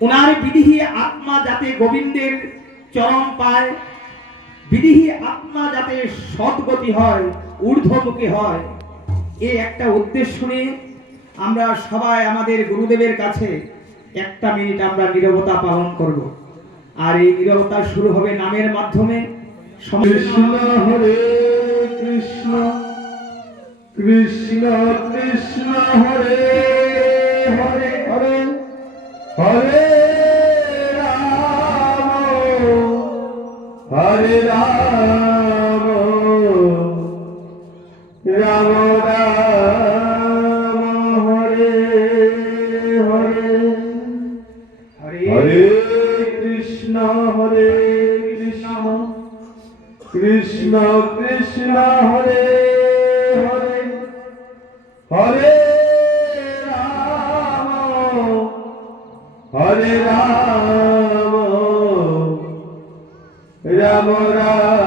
ওনার বিদেহী আত্মা যাতে গোবিন্দের চরণ পায়, বিদেহী আত্মা যাতে সদ্গতি হয়, ঊর্ধ্বমুখী হয়, এই একটা উদ্দেশ্য নিয়ে আমরা সবাই আমাদের গুরুদেবের কাছে 1 মিনিট আমরা নীরবতা পালন করব। আর এই নীরবতা শুরু হবে নামের মাধ্যমে। কৃষ্ণ হরে কৃষ্ণ কৃষ্ণ কৃষ্ণ হরে হরে হরে হরে রাম হরে রাম রাম রাম হরে হরে হরে কৃষ্ণ হরে কৃষ্ণ কৃষ্ণ কৃষ্ণ হরে হরে হরে রাম রাম রাম